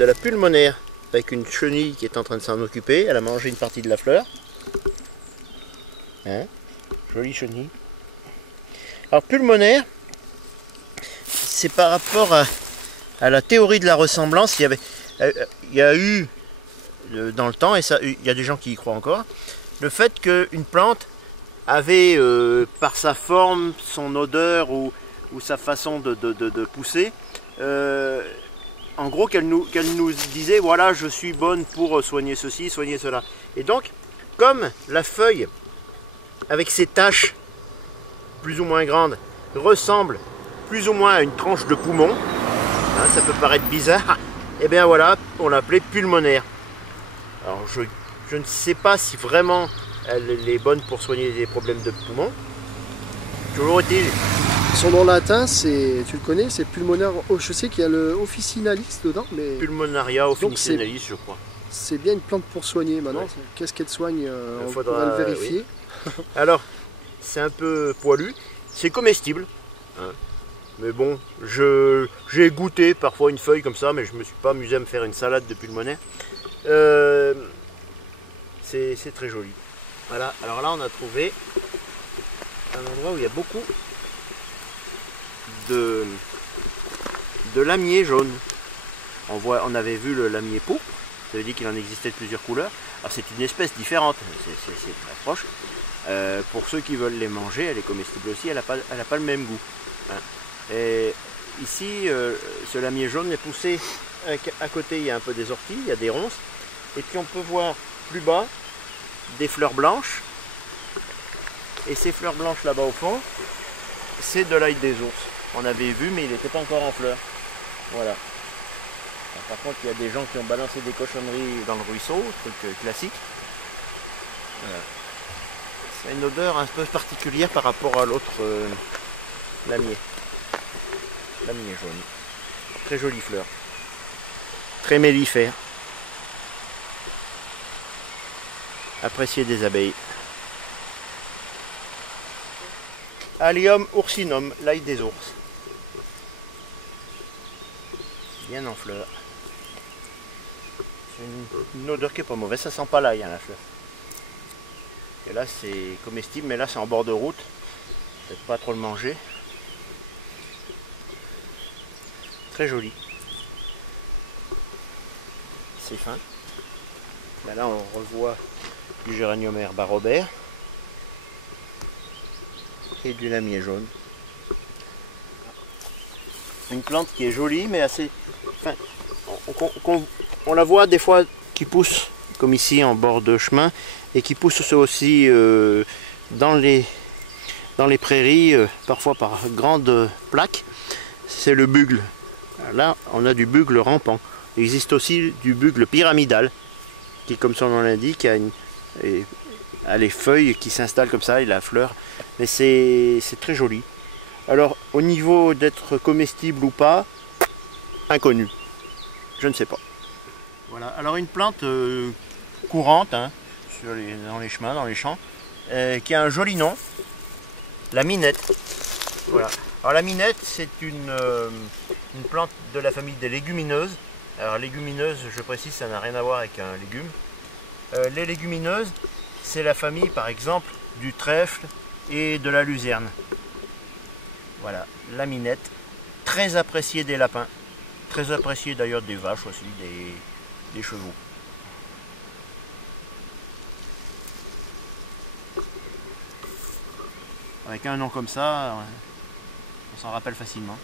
de la pulmonaire avec une chenille qui est en train de s'en occuper. Elle a mangé une partie de la fleur. Hein, jolie chenille. Alors pulmonaire, c'est par rapport à la théorie de la ressemblance. Il y a eu dans le temps, et ça, il y a des gens qui y croient encore, le fait qu'une plante avait, par sa forme, son odeur ou sa façon de pousser, en gros qu'elle nous disait voilà, je suis bonne pour soigner ceci, soigner cela. Et donc, comme la feuille avec ses taches plus ou moins grandes ressemble plus ou moins à une tranche de poumon, hein, ça peut paraître bizarre, et bien voilà, on l'appelait pulmonaire. Alors je ne sais pas si vraiment elle est bonne pour soigner des problèmes de poumon. Toujours est-il. Son nom latin, c'est, tu le connais, c'est pulmonaire. Oh, je sais qu'il y a le officinalis dedans, mais Pulmonaria officinalis, je crois. C'est bien une plante pour soigner maintenant. Ouais. Qu'est-ce qu'elle soigne? On pourra le vérifier. Oui. Alors, c'est un peu poilu. C'est comestible. Hein. Mais bon, j'ai goûté parfois une feuille comme ça, mais je ne me suis pas amusé à me faire une salade de pulmonaire. C'est très joli. Voilà, alors là on a trouvé un endroit où il y a beaucoup de lamiers jaunes. On avait vu le lamier pourpre, ça veut dire qu'il en existait de plusieurs couleurs. Alors c'est une espèce différente, c'est très proche. Pour ceux qui veulent les manger, elle est comestible aussi, elle n'a pas le même goût. Hein. Et ici, ce lamier jaune est poussé, à côté il y a un peu des orties, il y a des ronces, et puis on peut voir plus bas des fleurs blanches. Et ces fleurs blanches là-bas au fond, c'est de l'ail des ours. On avait vu, mais il n'était pas encore en fleurs. Voilà. Alors, par contre, il y a des gens qui ont balancé des cochonneries dans le ruisseau, truc classique. Voilà. C'est une odeur un peu particulière par rapport à l'autre lamier. Lamier jaune. Très jolie fleur. Très mellifère. Apprécié des abeilles. Allium ursinum, l'ail des ours. Bien en fleurs. C'est une odeur qui est pas mauvaise, ça sent pas l'ail, hein, la fleur. Et là c'est comestible, mais là c'est en bord de route. Peut-être pas trop le manger. Très joli. C'est fin. Là on revoit du géranium herba Robert et du lamier jaune. Une plante qui est jolie mais assez... Enfin, on la voit des fois qui pousse comme ici en bord de chemin et qui pousse aussi dans les prairies, parfois par grandes plaques. C'est le bugle. Là on a du bugle rampant. Il existe aussi du bugle pyramidal qui, comme son nom l'indique, a les feuilles qui s'installent comme ça et la fleur. Mais c'est très joli. Alors au niveau d'être comestible ou pas, inconnu. Je ne sais pas. Voilà, alors une plante courante hein, dans les chemins, dans les champs, qui a un joli nom, la minette. Voilà. Alors la minette, c'est une plante de la famille des légumineuses. Alors légumineuse, je précise, ça n'a rien à voir avec un légume. Les légumineuses, c'est la famille par exemple du trèfle et de la luzerne. Voilà, la minette, très appréciée des lapins, très appréciée d'ailleurs des vaches aussi, des chevaux. Avec un nom comme ça, on s'en rappelle facilement.